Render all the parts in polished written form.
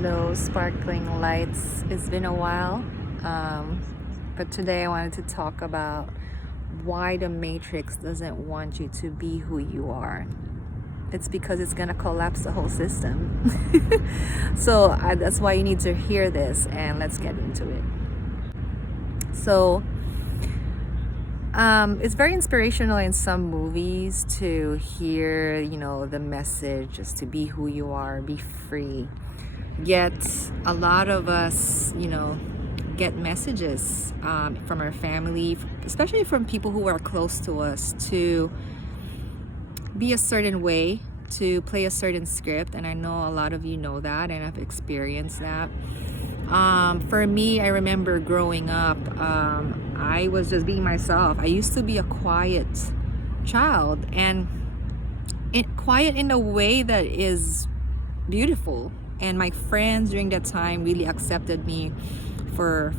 Hello, sparkling lights. It's been a while, but today I wanted to talk about why the Matrix doesn't want you to be who you are. It's because it's gonna collapse the whole system. That's why you need to hear this, and let's get into it. So, it's very inspirational in some movies to hear, the message is to be who you are, be free. Yet, a lot of us, get messages from our family, especially from people who are close to us, to be a certain way, to play a certain script. And I know a lot of you know that, and I've experienced that. For me, I remember growing up, I was just being myself. I used to be a quiet child, and quiet in a way that is beautiful. And my friends during that time really accepted me for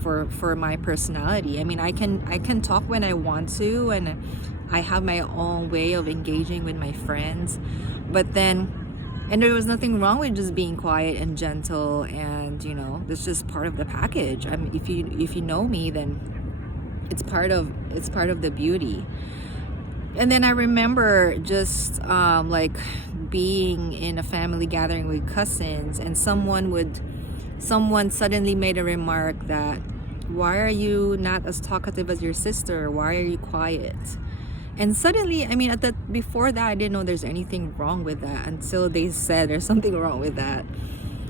my personality. I mean, I can talk when I want to, and I have my own way of engaging with my friends. But then, and there was nothing wrong with just being quiet and gentle, and it's just part of the package. I mean, if you know me, then it's part of the beauty. And then I remember just like being in a family gathering with cousins, and someone suddenly made a remark that, why are you not as talkative as your sister? Why are you quiet? And suddenly, I mean, before that, I didn't know there's anything wrong with that until they said there's something wrong with that.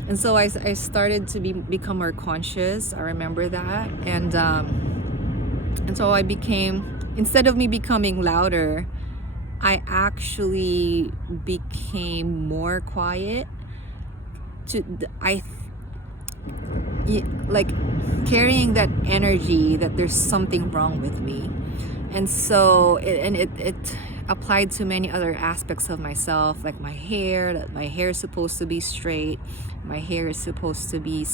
And so I started to become more conscious. I remember that. And so I became, instead of me becoming louder, I actually became more quiet. Like carrying that energy that there's something wrong with me. And so it applied to many other aspects of myself, like my hair, that my hair is supposed to be straight. My hair is supposed to be,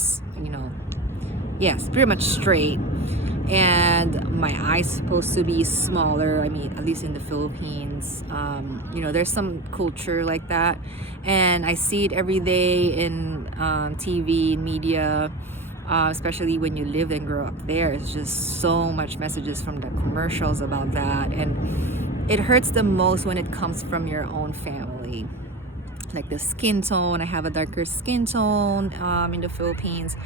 yes, pretty much straight. And my eyes supposed to be smaller. I mean, at least in the Philippines, there's some culture like that, and I see it every day in TV, media, especially when you live and grow up there. It's just so much messages from the commercials about that, and it hurts the most when it comes from your own family. Like the skin tone, I have a darker skin tone in the Philippines,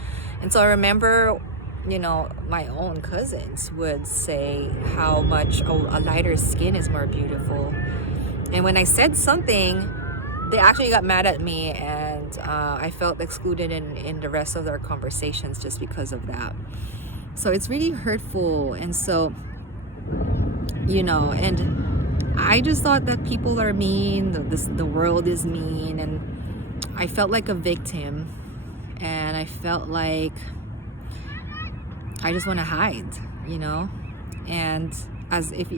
and so I remember my own cousins would say how much a lighter skin is more beautiful. And when I said something, they actually got mad at me, and I felt excluded in the rest of their conversations just because of that. So it's really hurtful. And so, and I just thought that people are mean, the world is mean, and I felt like a victim, and I felt like I just want to hide, and as if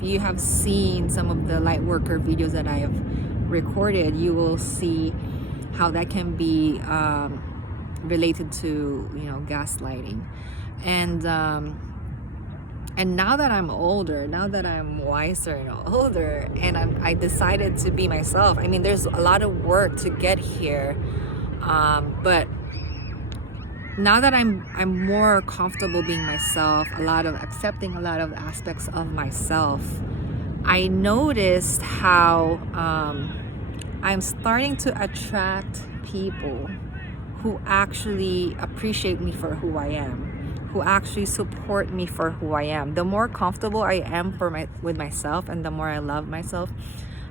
you have seen some of the light worker videos that I have recorded, you will see how that can be related to gaslighting. And now that I'm older, now that I'm wiser and older, and I decided to be myself. I mean, there's a lot of work to get here, but now that I'm more comfortable being myself, accepting a lot of aspects of myself, I noticed how I'm starting to attract people who actually appreciate me for who I am, who actually support me for who I am. The more comfortable I am with myself, and the more I love myself,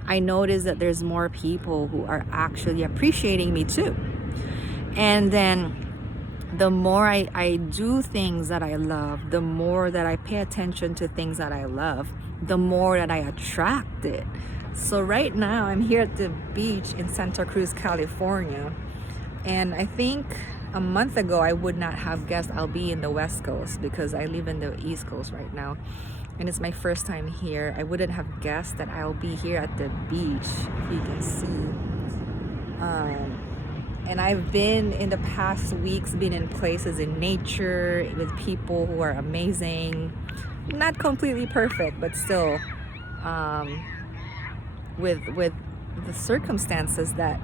I notice that there's more people who are actually appreciating me too. And then the more I do things that I love, the more that I pay attention to things that I love, the more that I attract it. So right now I'm here at the beach in Santa Cruz, California, and I think a month ago I would not have guessed I'll be in the West Coast, because I live in the East Coast right now, and it's my first time here. I wouldn't have guessed that I'll be here at the beach, if you can see. And I've been in the past weeks, been in places in nature with people who are amazing, not completely perfect, but still with the circumstances that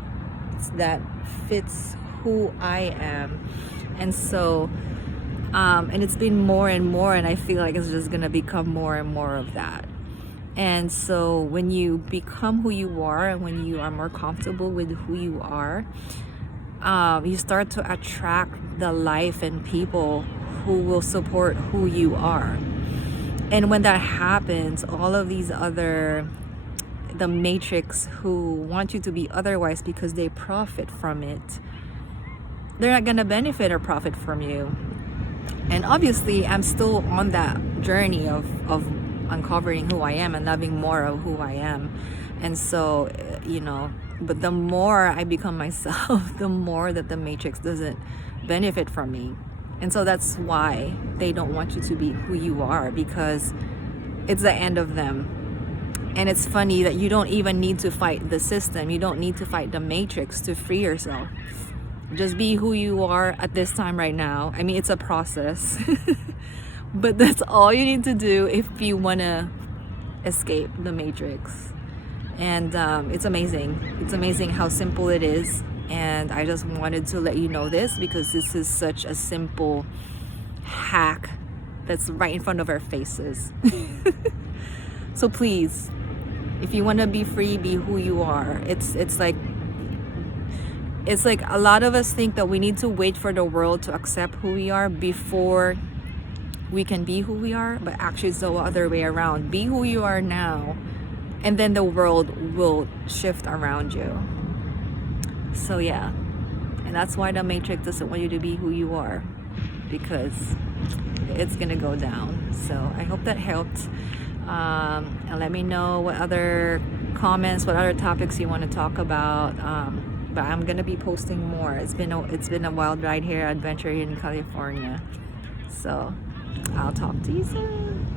fits who I am. And so and it's been more and more, and I feel like it's just gonna become more and more of that. And so when you become who you are, and when you are more comfortable with who you are, you start to attract the life and people who will support who you are. And when that happens, all of these other, the matrix who want you to be otherwise because they profit from it, they're not going to benefit or profit from you. And obviously I'm still on that journey of uncovering who I am and loving more of who I am. And so, but the more I become myself, the more that the matrix doesn't benefit from me. And so that's why they don't want you to be who you are, because it's the end of them. And it's funny that you don't even need to fight the system. You don't need to fight the matrix to free yourself. Just be who you are at this time right now. I mean, it's a process. But that's all you need to do if you want to escape the matrix. And it's amazing. It's amazing how simple it is. And I just wanted to let you know this, because this is such a simple hack that's right in front of our faces. So please, if you want to be free, be who you are. It's like a lot of us think that we need to wait for the world to accept who we are before we can be who we are, but actually it's the other way around. Be who you are now, and then the world will shift around you. So yeah, and that's why the matrix doesn't want you to be who you are, because it's gonna go down. So I hope that helped, and let me know what other comments, what other topics you want to talk about. But I'm gonna be posting more. It's been a wild ride here, adventure here in California. So I'll talk to you soon.